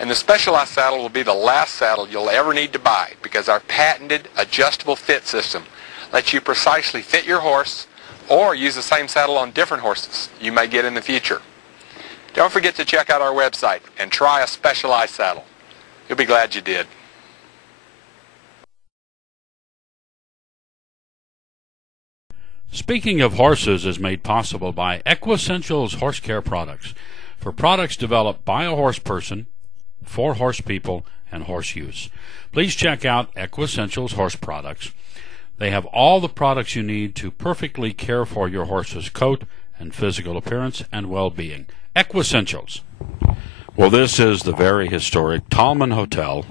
And the Specialized saddle will be the last saddle you'll ever need to buy because our patented adjustable fit system lets you precisely fit your horse or use the same saddle on different horses you may get in the future. Don't forget to check out our website and try a Specialized saddle. You'll be glad you did. Speaking of horses is made possible by Equessentials Horse Care Products. For products developed by a horse person, for horse people, and horse use. Please check out Equessentials Horse Products. They have all the products you need to perfectly care for your horse's coat and physical appearance and well-being. Equessentials. Well, this is the very historic Tallman Hotel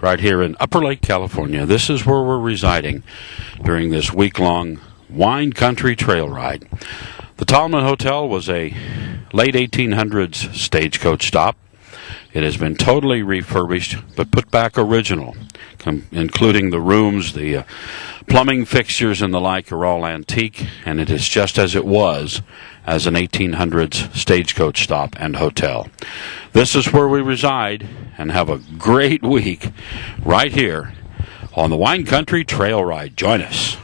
right here in Upper Lake, California. This is where we're residing during this week-long wine country trail ride. The Tallman Hotel was a late 1800s stagecoach stop. It has been totally refurbished but put back original, including the rooms, the plumbing fixtures and the like are all antique, and it is just as it was as an 1800s stagecoach stop and hotel. This is where we reside and have a great week right here on the Wine Country Trail Ride. Join us.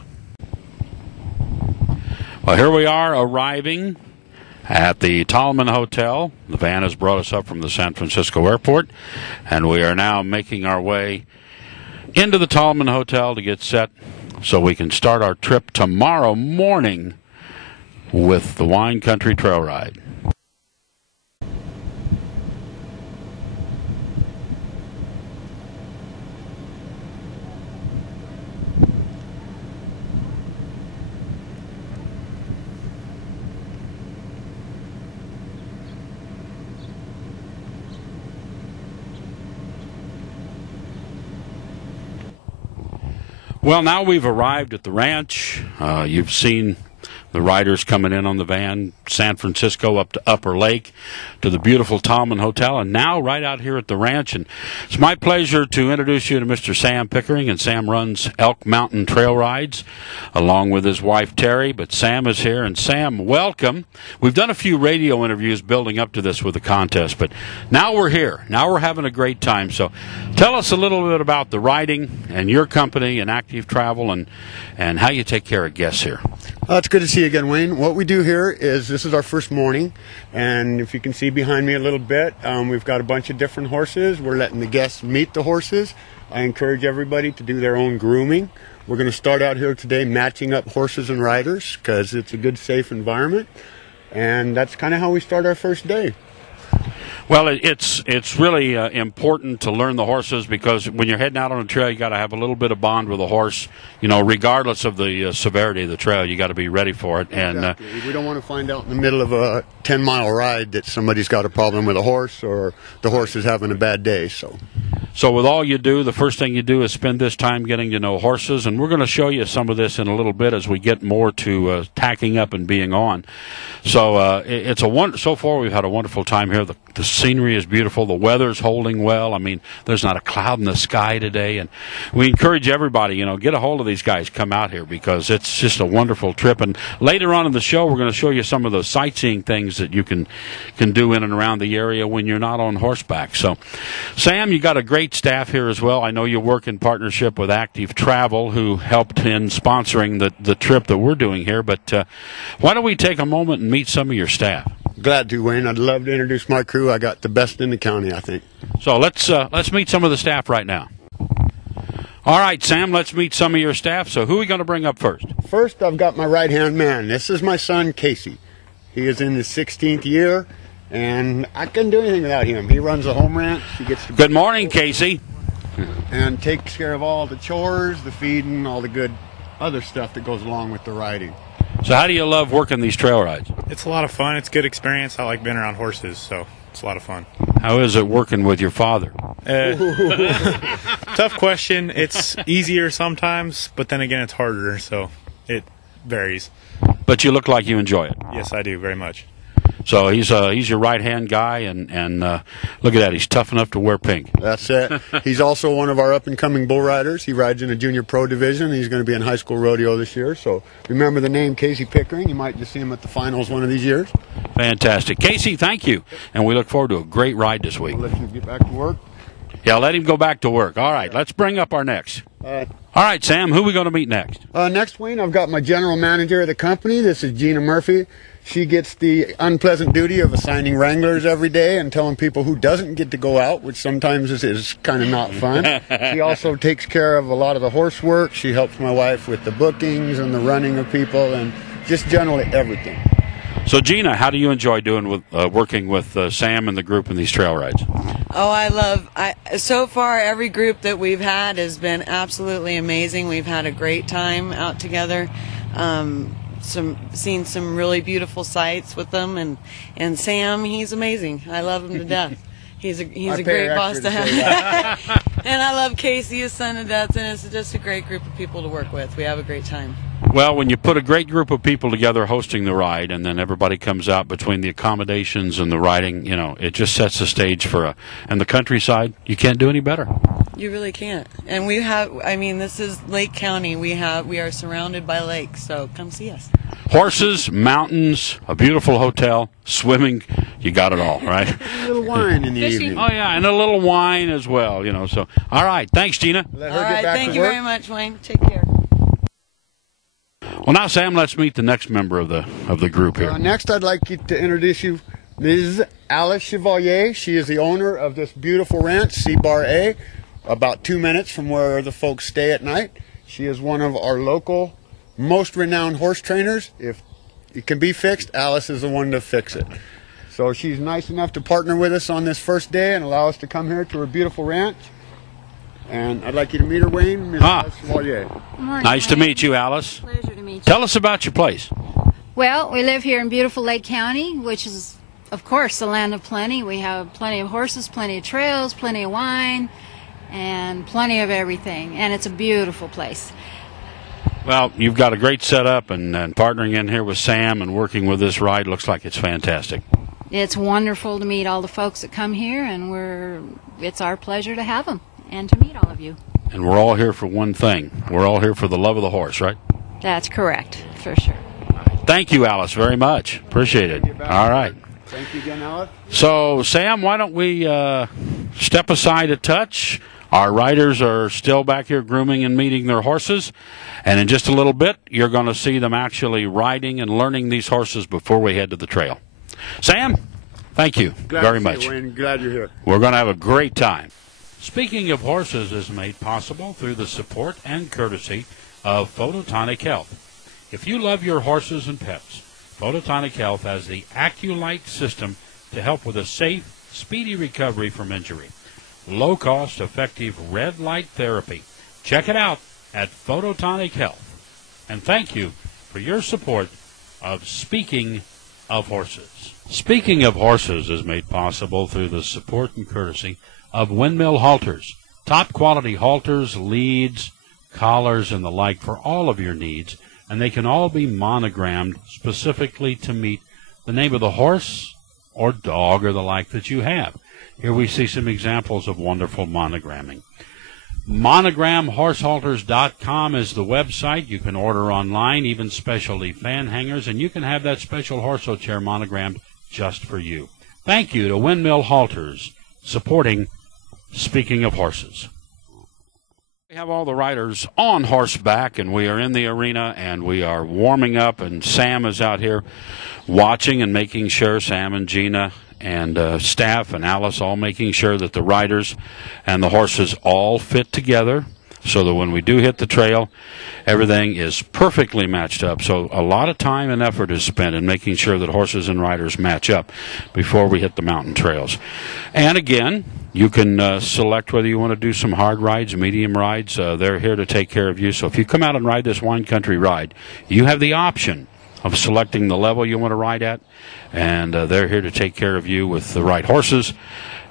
Well, here we are arriving at the Tallman Hotel. The van has brought us up from the San Francisco airport, and we are now making our way into the Tallman Hotel to get set so we can start our trip tomorrow morning with the Wine Country Trail Ride. Well, now we've arrived at the ranch. You've seen the riders coming in on the van, San Francisco up to Upper Lake, to the beautiful Tallman Hotel, and now right out here at the ranch. And it's my pleasure to introduce you to Mr. Sam Pickering, and Sam runs Elk Mountain Trail Rides along with his wife Terry, but Sam is here. And Sam, welcome. We've done a few radio interviews building up to this with the contest, but now we're here. Now we're having a great time. So tell us a little bit about the riding and your company and Active Travel and how you take care of guests here. It's good to see you again, Wayne. What we do here is this is our first morning, and if you can see behind me a little bit, we've got a bunch of different horses. We're letting the guests meet the horses. I encourage everybody to do their own grooming. We're going to start out here today matching up horses and riders because it's a good, safe environment, and that's kind of how we start our first day. Well, it's really important to learn the horses because when you're heading out on a trail, you got to have a little bit of bond with the horse. You know, regardless of the severity of the trail, you got to be ready for it. And exactly. We don't want to find out in the middle of a 10-mile ride that somebody's got a problem with a horse or the horse is having a bad day. So with all you do, the first thing you do is spend this time getting to know horses, and we're going to show you some of this in a little bit as we get more to tacking up and being on. So so far we've had a wonderful time here. The scenery is beautiful. The weather's holding well. I mean, there's not a cloud in the sky today, and we encourage everybody, get a hold of these guys, come out here because it's just a wonderful trip. And later on in the show, we're going to show you some of those sightseeing things that you can do in and around the area when you're not on horseback. So, Sam, you got a great staff here as well. I know you work in partnership with Active Travel, who helped in sponsoring the trip that we're doing here. But why don't we take a moment and meet some of your staff? Glad to, Wayne. I'd love to introduce my crew. I got the best in the county, I think. So let's meet some of the staff right now. All right, Sam, let's meet some of your staff. So who are we going to bring up first? First, I've got my right-hand man. This is my son, Casey. He is in his 16th year, and I couldn't do anything without him. He runs a home ranch. He gets to Good morning, Casey. And takes care of all the chores, the feeding, all the good other stuff that goes along with the riding. So how do you love working these trail rides? It's a lot of fun. It's a good experience. I like being around horses, so it's a lot of fun. How is it working with your father? Tough question. It's easier sometimes, but then again, it's harder, so it varies. But you look like you enjoy it. Yes, I do, very much. So he's your right-hand guy, and look at that. He's tough enough to wear pink. That's it. He's also one of our up-and-coming bull riders. He rides in a junior pro division. He's going to be in high school rodeo this year. So remember the name Casey Pickering. You might just see him at the finals one of these years. Fantastic. Casey, thank you. And we look forward to a great ride this week. I'll let you get back to work. Yeah, let him go back to work. All right, let's bring up our next. All right, Sam, who are we going to meet next? Next, Wayne, I've got my general manager of the company. This is Gina Murphy. She gets the unpleasant duty of assigning wranglers every day and telling people who doesn't get to go out, which sometimes is kind of not fun. She also takes care of a lot of the horse work. She helps my wife with the bookings and the running of people and just generally everything. So, Gina, how do you enjoy working with Sam and the group in these trail rides? Oh, so far every group that we've had has been absolutely amazing. We've had a great time out together. Seen some really beautiful sights with them, and Sam, he's amazing. I love him to death. He's a great boss to have. And I love Casey, his son, to death, and it's just a great group of people to work with. We have a great time. Well, when you put a great group of people together hosting the ride, and then everybody comes out between the accommodations and the riding, it just sets the stage for and the countryside, you can't do any better. You really can't. And this is Lake County. We are surrounded by lakes, so come see us. Horses, mountains, a beautiful hotel, swimming, you got it all, right? A little wine in the evening. Oh, yeah, and a little wine as well, So, all right, thanks, Gina. Let her all get right, back thank to you work. very much, Wayne. Take care. Well, now, Sam, let's meet the next member of the group here. Next, I'd like to introduce you Ms. Alice Chevalier. She is the owner of this beautiful ranch, C-Bar A, about 2 minutes from where the folks stay at night. She is one of our local, most renowned horse trainers. If it can be fixed, Alice is the one to fix it. So she's nice enough to partner with us on this first day and allow us to come here to her beautiful ranch. And I'd like you to meet her, Wayne, Ms. Alice Chevalier. Morning, Nice to Wayne. meet you, Alice. Pleasure to meet you. Tell us about your place. Well, we live here in beautiful Lake County, which is, of course, the land of plenty. We have plenty of horses, plenty of trails, plenty of wine, and plenty of everything. And it's a beautiful place. Well, you've got a great setup, and partnering in here with Sam and working with this ride looks like it's fantastic. It's wonderful to meet all the folks that come here, and it's our pleasure to have them and to meet all of you. And we're all here for one thing. We're all here for the love of the horse, right? That's correct, for sure. Thank you, Alice, very much. Appreciate it. All right. Thank you again, Alice. So, Sam, why don't we step aside a touch? Our riders are still back here grooming and meeting their horses. And in just a little bit, you're going to see them actually riding and learning these horses before we head to the trail. Sam, thank you very much. Wayne. Glad you're here. We're going to have a great time. Speaking of Horses is made possible through the support and courtesy of Phototonic Health. If you love your horses and pets, Phototonic Health has the AccuLite system to help with a safe, speedy recovery from injury. Low-cost, effective red light therapy. Check it out at Phototonic Health. And thank you for your support of Speaking of Horses. Speaking of Horses is made possible through the support and courtesy of Windmill Halters. Top quality halters, leads, collars, and the like for all of your needs, and they can all be monogrammed specifically to meet the name of the horse or dog or the like that you have. Here we see some examples of wonderful monogramming. MonogramHorsehalters.com is the website. You can order online, even specialty fan hangers, and you can have that special horse chair monogrammed just for you. Thank you to Windmill Halters, supporting Speaking of Horses. We have all the riders on horseback, and we are in the arena, and we are warming up, and Sam is out here watching and making sure, Sam and Gina and staff and Alice all making sure that the riders and the horses all fit together so that when we do hit the trail, everything is perfectly matched up. So a lot of time and effort is spent in making sure that horses and riders match up before we hit the mountain trails. And again, you can select whether you want to do some hard rides, medium rides. They're here to take care of you. So if you come out and ride this wine country ride, you have the option of selecting the level you want to ride at, and they're here to take care of you with the right horses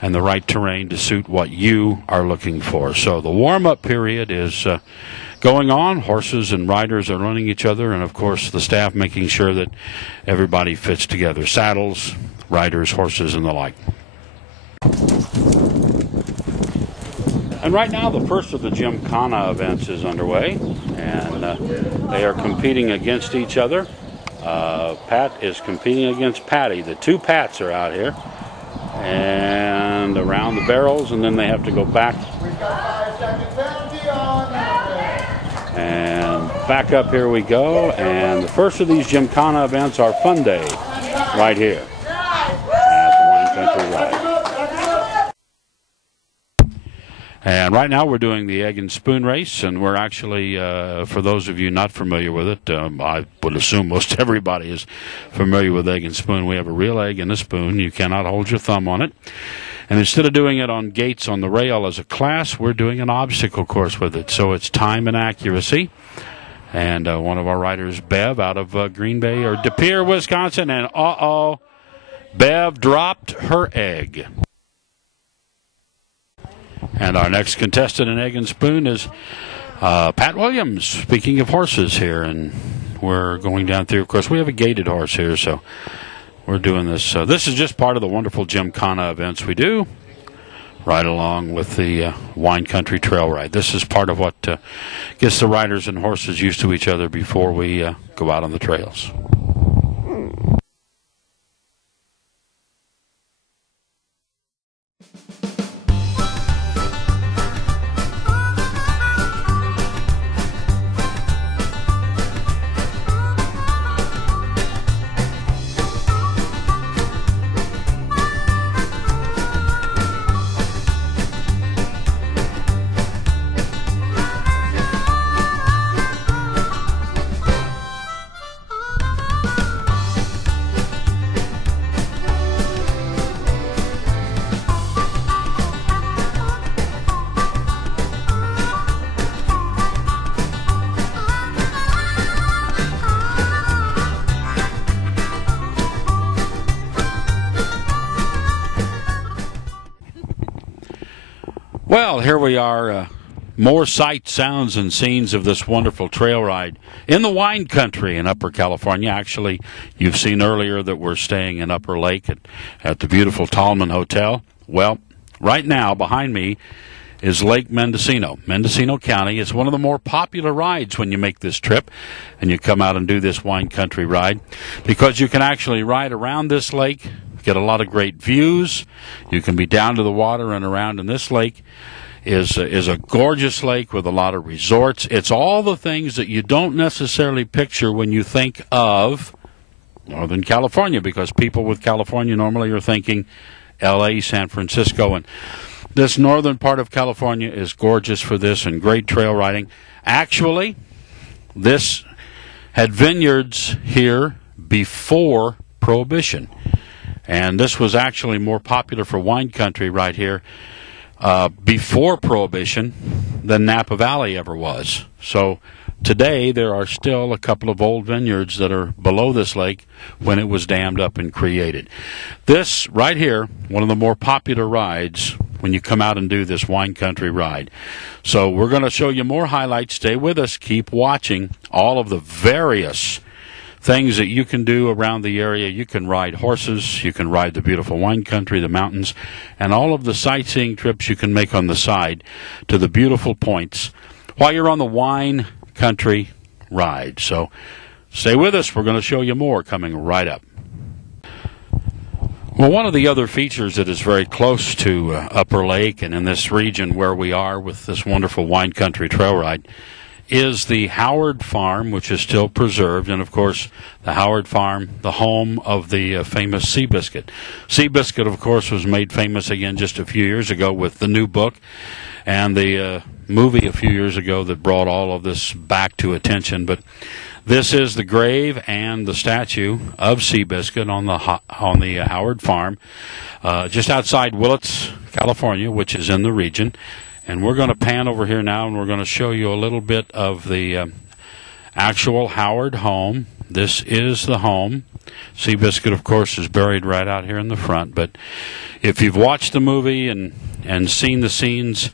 and the right terrain to suit what you are looking for. So the warm-up period is going on. Horses and riders are running each other, and of course the staff making sure that everybody fits together. Saddles, riders, horses, and the like. And right now the first of the Gymkhana events is underway, and they are competing against each other. Pat is competing against Patty. The two Pats are out here and around the barrels, and then they have to go back and back up. Here we go, and the first of these Gymkhana events are Fun Day right here at the Wine Country Ride. And right now we're doing the egg and spoon race, and we're actually, for those of you not familiar with it, I would assume most everybody is familiar with egg and spoon. We have a real egg and a spoon. You cannot hold your thumb on it. And instead of doing it on gates on the rail as a class, we're doing an obstacle course with it. So it's time and accuracy. And one of our riders, Bev, out of Green Bay or De Pere, Wisconsin, and Bev dropped her egg. And our next contestant in egg and spoon is Pat Williams. Speaking of horses here, and we're going down through. Of course, we have a gated horse here, so we're doing this. This is just part of the wonderful Gymkhana events we do, right along with the Wine Country Trail Ride. This is part of what gets the riders and horses used to each other before we go out on the trails. Well, here we are, more sights, sounds, and scenes of this wonderful trail ride in the wine country in Upper California. Actually, you've seen earlier that we're staying in Upper Lake at the beautiful Tallman Hotel. Well, right now, behind me is Lake Mendocino, Mendocino County. It's one of the more popular rides when you make this trip and you come out and do this wine country ride, because you can actually ride around this lake, get a lot of great views. You can be down to the water and around, and this lake is a gorgeous lake with a lot of resorts. It's all the things that you don't necessarily picture when you think of Northern California, because people with California normally are thinking L.A., San Francisco, and this northern part of California is gorgeous for this and great trail riding. Actually, this had vineyards here before Prohibition, and this was actually more popular for wine country right here before Prohibition than Napa Valley ever was. So today there are still a couple of old vineyards that are below this lake when it was dammed up and created. This right here, one of the more popular rides when you come out and do this wine country ride. So we're going to show you more highlights. Stay with us. Keep watching all of the various things that you can do around the area. You can ride horses, you can ride the beautiful wine country, the mountains, and all of the sightseeing trips you can make on the side to the beautiful points while you're on the wine country ride. So stay with us. We're going to show you more coming right up. Well, one of the other features that is very close to Upper Lake and in this region where we are with this wonderful wine country trail ride is the Howard Farm, which is still preserved, and of course the Howard Farm, the home of the famous Seabiscuit. Seabiscuit, of course, was made famous again just a few years ago with the new book and the movie a few years ago that brought all of this back to attention. But this is the grave and the statue of Seabiscuit on the Howard Farm, just outside Willits, California, which is in the region. And we're going to pan over here now, and we're going to show you a little bit of the actual Howard home. This is the home. Seabiscuit, of course, is buried right out here in the front. But if you've watched the movie and seen the scenes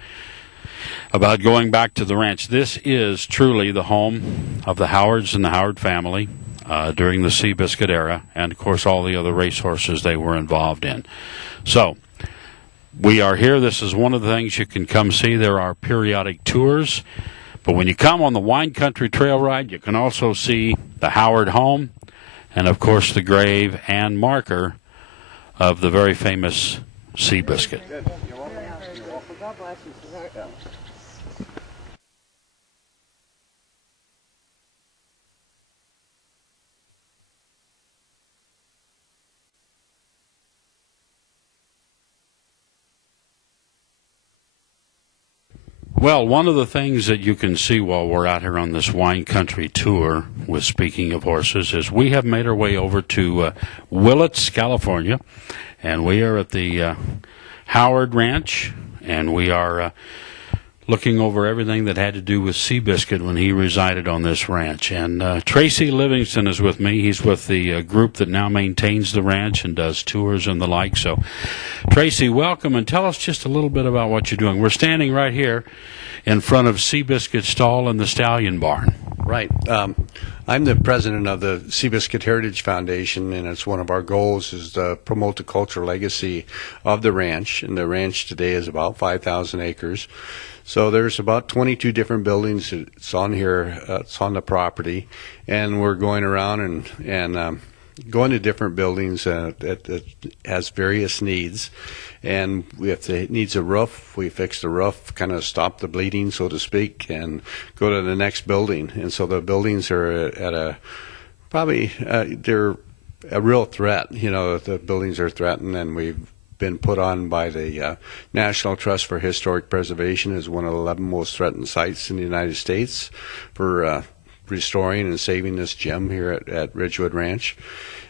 about going back to the ranch, this is truly the home of the Howards and the Howard family during the Seabiscuit era, and, of course, all the other racehorses they were involved in. So we are here. This is one of the things you can come see. There are periodic tours. But when you come on the Wine Country Trail Ride, you can also see the Howard home and, of course, the grave and marker of the very famous Seabiscuit. Well, one of the things that you can see while we're out here on this wine country tour with Speaking of Horses is we have made our way over to Willits, California, and we are at the Howard Ranch, and we are looking over everything that had to do with Seabiscuit when he resided on this ranch. And Tracy Livingston is with me. He's with the group that now maintains the ranch and does tours and the like. So, Tracy, welcome, and tell us just a little bit about what you're doing. We're standing right here in front of Seabiscuit Stall and the Stallion Barn. Right. I'm the president of the Seabiscuit Heritage Foundation, and it's one of our goals is to promote the cultural legacy of the ranch. And the ranch today is about 5,000 acres. So there's about 22 different buildings. It's on here. It's on the property, and we're going around and going to different buildings that has various needs. And if it needs a roof, we fix the roof, kind of stop the bleeding, so to speak, and go to the next building. And so the buildings are at a probably they're a real threat. You know, the buildings are threatened, and we've been put on by the National Trust for Historic Preservation as one of the 11 most threatened sites in the United States for restoring and saving this gem here at Ridgewood Ranch.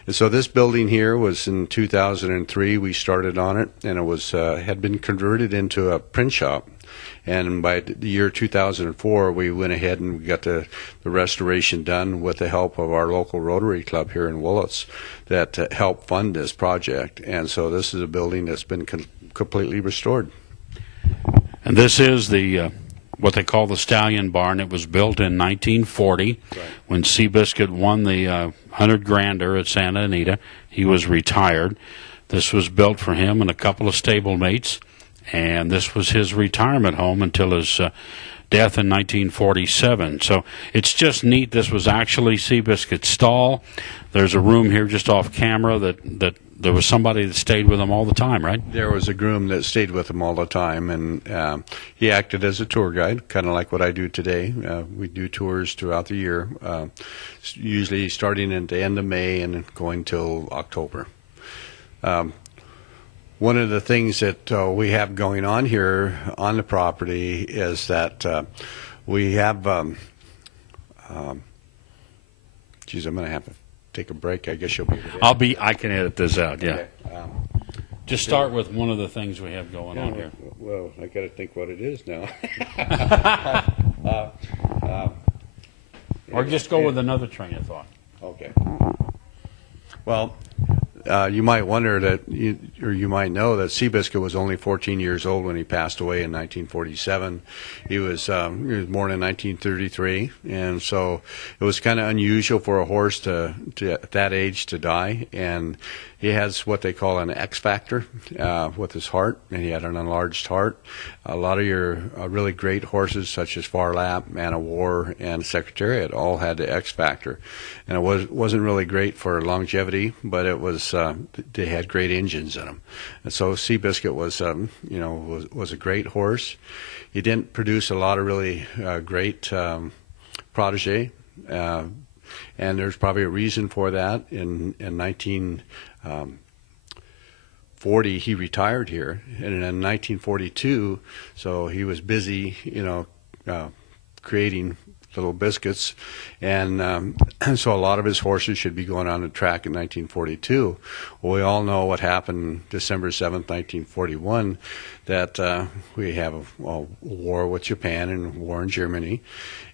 And so this building here was in 2003. We started on it, and it was had been converted into a print shop. And by the year 2004, we went ahead and we got the restoration done with the help of our local Rotary Club here in Willits that helped fund this project. And so this is a building that's been completely restored. And this is the what they call the Stallion Barn. It was built in 1940 when Seabiscuit won the 100 Grander at Santa Anita. He was retired. This was built for him and a couple of stablemates, and this was his retirement home until his death in 1947. So it's just neat. This was actually Seabiscuit's stall. There's a room here just off camera that there was somebody that stayed with him all the time, right? There was a groom that stayed with him all the time, and he acted as a tour guide, kind of like what I do today. We do tours throughout the year, usually starting at the end of May and going till October. One of the things that we have going on here on the property is that we have, geez, I'm going to have to take a break. I guess you'll be. I can edit this out. Yeah. Okay. Just start with one of the things we have going on here. Well, I got to think what it is now. Or just go with another train of thought. Okay. Well, you might wonder that, you might know that Seabiscuit was only 14 years old when he passed away in 1947. He was born in 1933, and so it was kind of unusual for a horse to at that age to die. And he has what they call an X factor with his heart, and he had an enlarged heart. A lot of your really great horses, such as Phar Lap, Man of War, and Secretariat, all had the X factor, and it wasn't really great for longevity, but it was they had great engines in them. And so Seabiscuit was a great horse. He didn't produce a lot of really great protege, and there's probably a reason for that. In 1940, he retired here, and in 1942, so he was busy, creating Little Biscuits, and so a lot of his horses should be going on the track in 1942. Well, we all know what happened December 7th, 1941, that we have a war with Japan and war in Germany.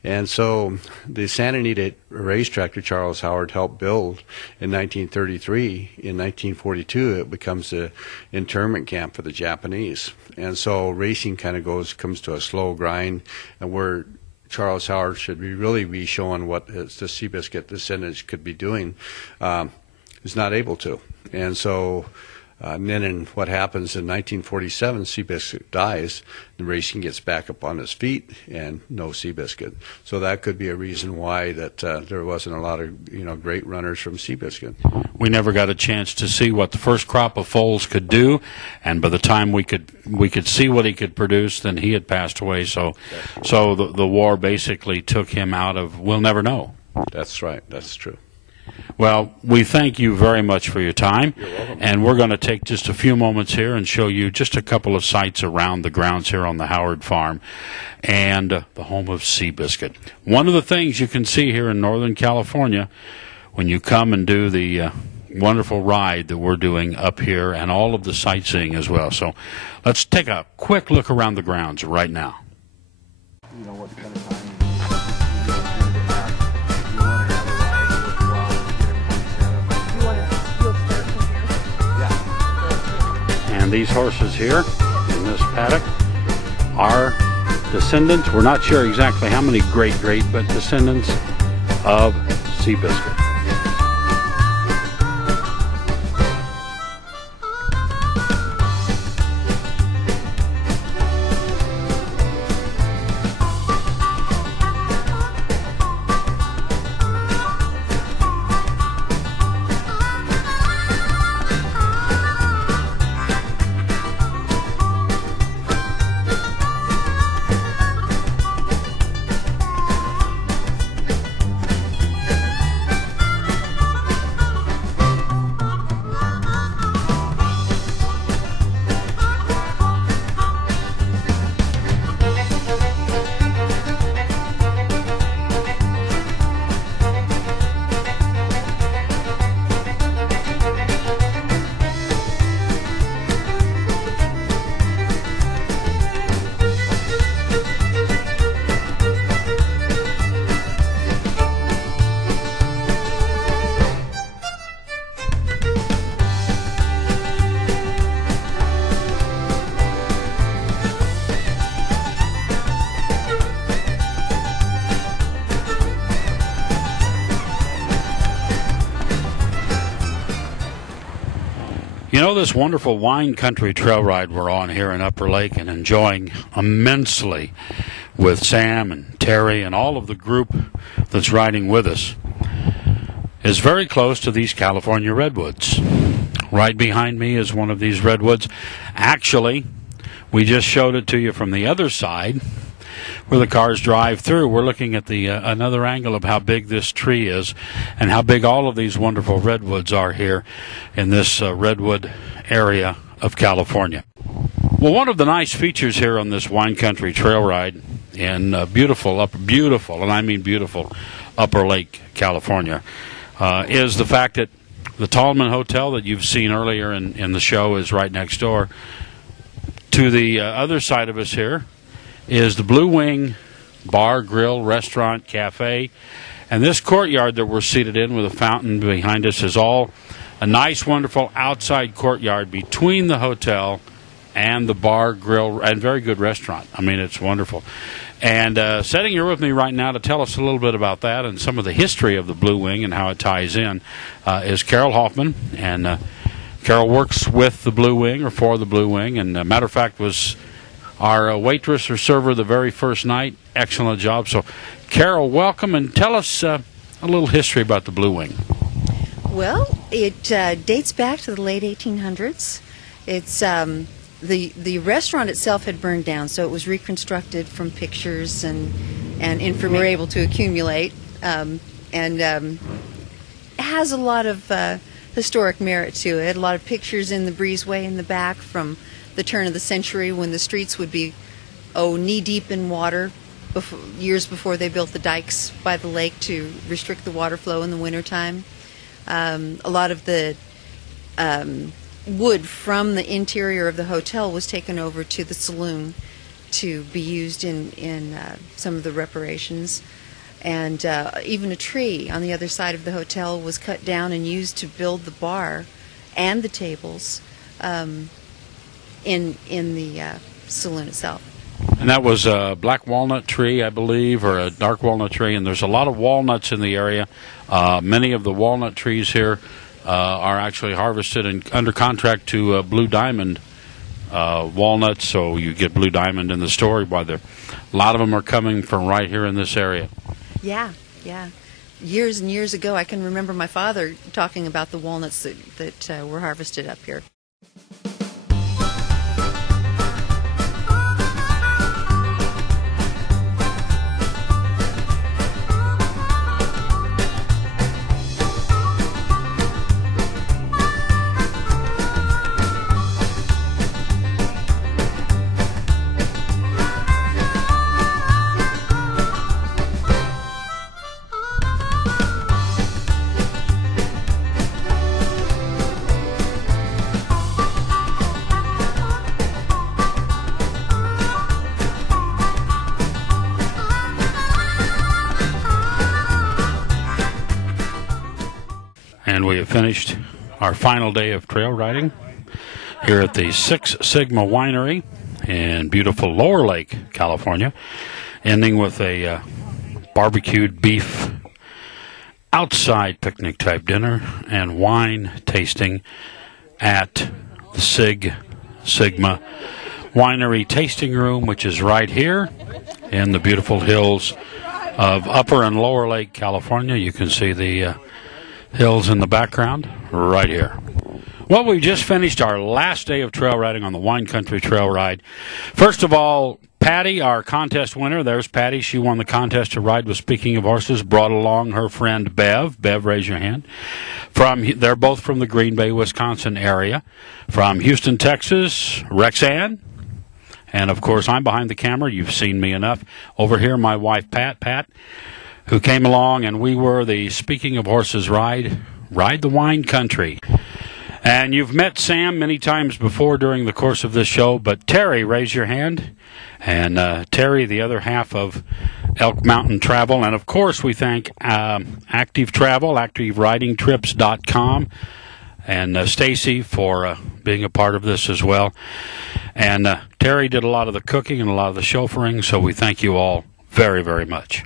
And so the Santa Anita racetrack that Charles Howard helped build in 1933, in 1942, it becomes the internment camp for the Japanese. And so racing kind of comes to a slow grind, and where Charles Howard should really be showing what the Seabiscuit descendants could be doing, is not able to. And so then what happens in 1947, Seabiscuit dies, and racing gets back up on its feet, and no Seabiscuit. So that could be a reason why that there wasn't a lot of great runners from Seabiscuit. We never got a chance to see what the first crop of foals could do, and by the time we could see what he could produce, then he had passed away. So the war basically took him out of. We'll never know. That's right. That's true. Well, we thank you very much for your time. You're welcome. And we're going to take just a few moments here and show you just a couple of sites around the grounds here on the Howard Farm and the home of Seabiscuit. One of the things you can see here in Northern California when you come and do the wonderful ride that we're doing up here, and all of the sightseeing as well. So let's take a quick look around the grounds right now. You know what kind of time And these horses here in this paddock are descendants. We're not sure exactly how many great, but descendants of Seabiscuit. You know, this wonderful wine country trail ride we're on here in Upper Lake and enjoying immensely with Sam and Terry and all of the group that's riding with us is very close to these California redwoods. Right behind me is one of these redwoods. Actually, we just showed it to you from the other side where the cars drive through. We're looking at the another angle of how big this tree is and how big all of these wonderful redwoods are here in this redwood area of California. Well, one of the nice features here on this wine country trail ride in beautiful, and I mean beautiful, Upper Lake, California, is the fact that the Tallman Hotel that you've seen earlier in the show is right next door. To the other side of us here is the Blue Wing Bar, Grill, Restaurant, Cafe. And this courtyard that we're seated in with a fountain behind us is all a nice, wonderful outside courtyard between the hotel and the bar, grill, and very good restaurant. I mean, it's wonderful. And sitting here with me right now to tell us a little bit about that and some of the history of the Blue Wing and how it ties in is Carol Hoffman. And Carol works with the Blue Wing or for the Blue Wing, and matter of fact was our waitress or server the very first night. Excellent job. So, Carol, welcome, and tell us a little history about the Blue Wing. Well, it dates back to the late 1800s. It's the restaurant itself had burned down, so it was reconstructed from pictures and information we were able to accumulate, and it has a lot of historic merit to it. A lot of pictures in the breezeway in the back from the turn of the century when the streets would be knee-deep in water years before they built the dikes by the lake to restrict the water flow in the wintertime. A lot of the wood from the interior of the hotel was taken over to the saloon to be used in some of the reparations. And even a tree on the other side of the hotel was cut down and used to build the bar and the tables in the saloon itself. And that was a black walnut tree, I believe, or a dark walnut tree, and there's a lot of walnuts in the area. Many of the walnut trees here are actually harvested and under contract to Blue Diamond walnuts, so you get Blue Diamond in the store. A lot of them are coming from right here in this area. Yeah. Years and years ago, I can remember my father talking about the walnuts that were harvested up here. And we have finished our final day of trail riding here at the Six Sigma Winery in beautiful Lower Lake, California, ending with a barbecued beef outside picnic type dinner and wine tasting at the Sigma Winery tasting room, which is right here in the beautiful hills of Upper and Lower Lake, California. You can see the hills in the background right here. Well, we just finished our last day of trail riding on the Wine Country Trail Ride. First of all, Patty, our contest winner, there's Patty. She won the contest to ride with Speaking of Horses, brought along her friend Bev. Bev, raise your hand. They're both from the Green Bay, Wisconsin area. From Houston, Texas, Rexanne. And, of course, I'm behind the camera. You've seen me enough. Over here, my wife, Pat, who came along, and we were the Speaking of Horses Ride the Wine Country. And you've met Sam many times before during the course of this show, but Terry, raise your hand. And Terry, the other half of Elk Mountain Travel. And, of course, we thank Active Travel, ActiveRidingTrips.com, and Stacy for being a part of this as well. And Terry did a lot of the cooking and a lot of the chauffeuring, so we thank you all very, very much.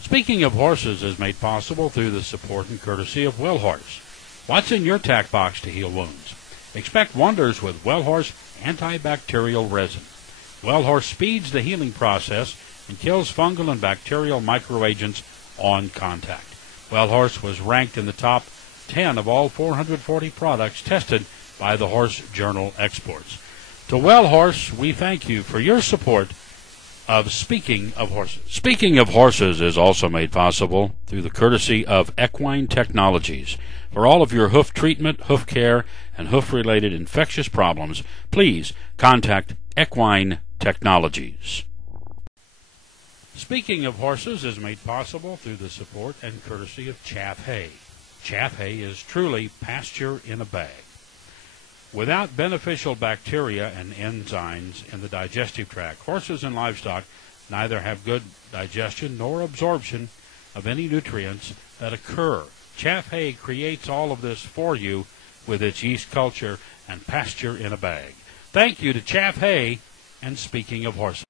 Speaking of Horses is made possible through the support and courtesy of WellHorse. What's in your tack box to heal wounds? Expect wonders with WellHorse antibacterial resin. WellHorse speeds the healing process and kills fungal and bacterial microagents on contact. WellHorse was ranked in the top 10 of all 440 products tested by the Horse Journal Exports. To WellHorse, we thank you for your support of Speaking of Horses. Speaking of Horses is also made possible through the courtesy of Equine Technologies. For all of your hoof treatment, hoof care, and hoof-related infectious problems, please contact Equine Technologies. Speaking of Horses is made possible through the support and courtesy of Chaff Hay. Chaff Hay is truly pasture in a bag. Without beneficial bacteria and enzymes in the digestive tract, horses and livestock neither have good digestion nor absorption of any nutrients that occur. Chaff Hay creates all of this for you with its yeast culture and pasture in a bag. Thank you to Chaff Hay and Speaking of Horses.